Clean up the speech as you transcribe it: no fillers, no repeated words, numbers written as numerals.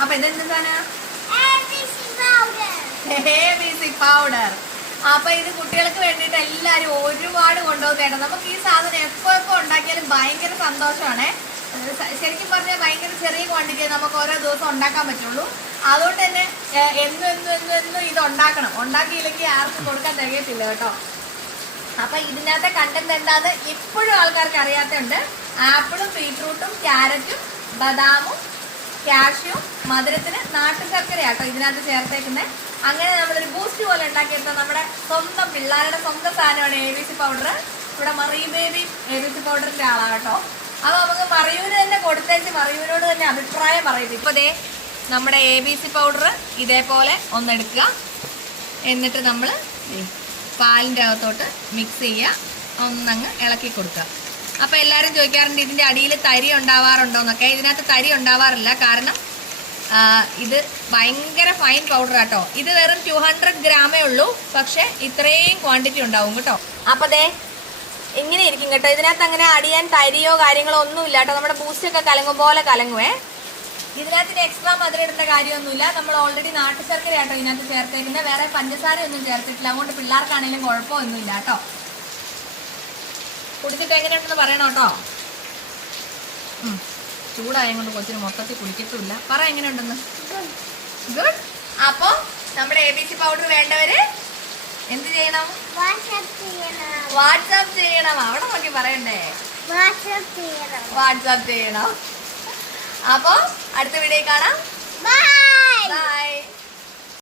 അപ്പൊ ഇതെന്താണ്? ABC powder. അപ്പൊ ഇത് കുട്ടികൾക്ക് വേണ്ടിയിട്ട് എല്ലാരും ഒരുപാട് കൊണ്ടുപോകുന്നതാണ്. നമുക്ക് ഈ സാധനം എപ്പോ ഉണ്ടാക്കിയാലും ഭയങ്കര സന്തോഷമാണ്. ശരിക്കും പറഞ്ഞാൽ ഭയങ്കര ചെറിയ ക്വാണ്ടിറ്റി നമുക്ക് ഓരോ ദിവസം ഉണ്ടാക്കാൻ പറ്റുള്ളൂ. അതുകൊണ്ട് തന്നെ എന്നും ഇത് ഉണ്ടാക്കണം. ഉണ്ടാക്കിയില്ലെങ്കിൽ ആർക്കും കൊടുക്കാൻ തികയത്തില്ല കേട്ടോ. അപ്പൊ ഇതിനകത്തെ കണ്ടന്റ് എന്താന്ന് ഇപ്പോഴും ആൾക്കാർക്ക് അറിയാത്തുണ്ട്. ആപ്പിളും ബീട്രൂട്ടും ക്യാരറ്റും ബദാമും കാഷ്യും മധുരത്തിന് നാട്ടു ശർക്കരയാട്ടോ ഇതിനകത്ത് ചേർത്തേക്കുന്നത്. അങ്ങനെ നമ്മളൊരു ബൂസ്റ്റ് പോലെ ഉണ്ടാക്കിയെടുത്ത നമ്മുടെ സ്വന്തം പിള്ളേരുടെ സ്വന്തം സാധനമാണ് ABC പൗഡർ. ഇവിടെ മറി ബേബി ABC പൗഡറിന്റെ ആളാണ് കേട്ടോ. അപ്പൊ നമുക്ക് മറിയൂര് തന്നെ കൊടുത്തേച്ച് മറിയൂരോട് തന്നെ അഭിപ്രായം പറയിപ്പിക്കും. ഇപ്പൊ ദേ നമ്മുടെ ABC പൗഡർ ഇതേപോലെ ഒന്നെടുക്കുക. എന്നിട്ട് നമ്മൾ പാലിൻ്റെ അകത്തോട്ട് മിക്സ് ചെയ്യുക. ഒന്നങ്ങ് ഇളക്കി കൊടുക്കുക. അപ്പോൾ എല്ലാവരും ചോദിക്കാറുണ്ട് ഇതിൻ്റെ അടിയിൽ തരി ഉണ്ടാവാറുണ്ടോയെന്നൊക്കെ. ഇതിനകത്ത് തരി ഉണ്ടാവാറില്ല. കാരണം ഇത് ഭയങ്കര ഫൈൻ പൗഡർ ആട്ടോ. ഇത് വെറും 200 ഗ്രാമേ ഉള്ളൂ. പക്ഷെ ഇത്രയും ക്വാണ്ടിറ്റി ഉണ്ടാവും കേട്ടോ. അപ്പോൾ ദേ ഇങ്ങനെ ഇരിക്കും കേട്ടോ. ഇതിനകത്ത് അങ്ങനെ അടിയാൻ തരിയോ കാര്യങ്ങളോ ഒന്നുമില്ല കേട്ടോ. നമ്മുടെ ബൂസ്റ്റൊക്കെ കലങ്ങും പോലെ കലങ്ങുവേ. ഇതിനകത്ത് എക്സ്ട്രാ മധുരം ഇടേണ്ട കാര്യമൊന്നുമില്ല. നമ്മൾ ഓൾറെഡി നാട്ടു ശർക്കര കേട്ടോ ഇതിനകത്ത് ചേർത്തേക്കുന്നത്. വേറെ പഞ്ചസാര ഒന്നും ചേർത്തിട്ടില്ല. അതുകൊണ്ട് പിള്ളേർക്കാണെങ്കിലും കുഴപ്പമൊന്നുമില്ല കേട്ടോ. കുടിച്ചിട്ട് എങ്ങനെയുണ്ടെന്ന് പറയണം കേട്ടോ. ചൂടായതുകൊണ്ട് കൊച്ചിന് മൊത്തത്തിൽ കുടിക്കത്തുമില്ല. പറ എങ്ങനെയുണ്ടെന്ന്. ഗുഡ്. അപ്പോൾ നമ്മുടെ ABC പൗഡർ വേണ്ടവര് എന്ത് ചെയ്യണം? വാട്സാപ്പ് ചെയ്യണം. അവിടെ നോക്കി പറയണ്ടേ? വാട്സാപ്പ് ചെയ്യണം. അപ്പോൾ അടുത്ത വീഡിയോ കാണാം. ബൈ.